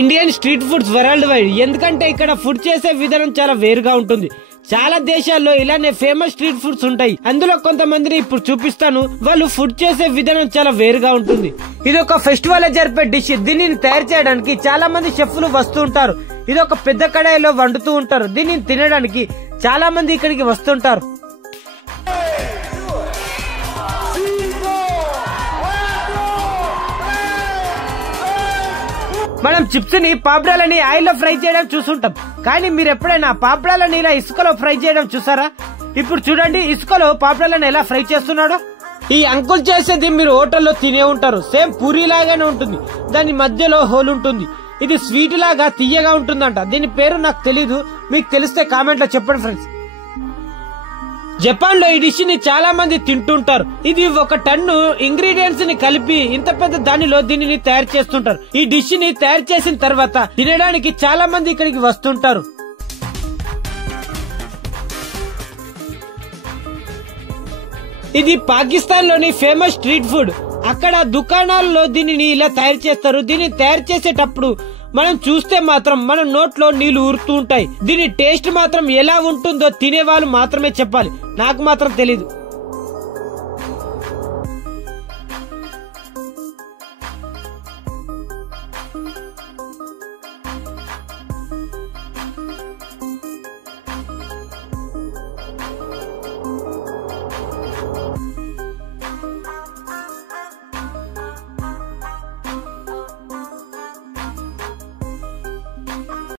Indian street foods world wide, ఎందుకంటే ఇక్కడ food చేసే విధానం చాలా వేరుగా ఉంటుంది. చాలా దేశాల్లో ఇలానే ఫేమస్ స్ట్రీట్ ఫుడ్స్ ఉంటాయి. అందులో కొంతమందిని ఇప్పుడు చూపిస్తాను. వాళ్ళు ఫుడ్ చేసే విధానం చాలా వేరుగా ఉంటుంది. ఇది ఒక ఫెస్టివల్ జరిపే డిష్. దీనిని తయారు చేయడానికి చాలా మంది షెఫ్లు వస్తూ ఉంటారు. ఇది ఒక పెద్ద కడాయిలో వండుతూ ఉంటారు. దీనిని తినడానికి చాలా మంది ఇక్కడికి వస్తుంటారు. మనం చిప్స్ ని పాపడాలని ఆయిల్లో ఫ్రై చేయడం చూస్తుంటాం. కానీ మీరు ఎప్పుడైనా పాపడాలని ఇలా ఇసుకలో ఫ్రై చేయడం చూసారా? ఇప్పుడు చూడండి ఇసుకలో పాపడాలని ఎలా ఫ్రై చేస్తున్నాడో. ఈ అంకుల్ చేసేది మీరు హోటల్లో తినే ఉంటారు. సేమ్ పూరి లాగానే ఉంటుంది. దాని మధ్యలో హోల్ ఉంటుంది. ఇది స్వీట్ లాగా తీయగా ఉంటుందంట. దీని పేరు నాకు తెలీదు. మీకు తెలిస్తే కామెంట్ లో చెప్పండి ఫ్రెండ్స్. జపాన్ లో ఈ డిష్ ని చాలా మంది తింటుంటారు. ఇది 1 టన్ను ఇంగ్రీడియంట్స్ ని కలిపి ఇంత పెద్ద దానిలో దీనిని తయారు చేస్తుంటారు. ఈ డిష్ ని తయారు చేసిన తర్వాత తినడానికి చాలా మంది ఇక్కడికి వస్తుంటారు. ఇది పాకిస్తాన్ లోని ఫేమస్ స్ట్రీట్ ఫుడ్. అక్కడ దుకాణాల్లో దీనిని ఇలా తయారు చేస్తారు. దీన్ని తయారు చేసేటప్పుడు మనం చూస్తే మాత్రం మన నోట్లో నీళ్లు ఊరుతూ ఉంటాయి. దీని టేస్ట్ మాత్రం ఎలా ఉంటుందో తినే వాళ్ళు మాత్రమే చెప్పాలి. నాకు మాత్రం తెలీదు.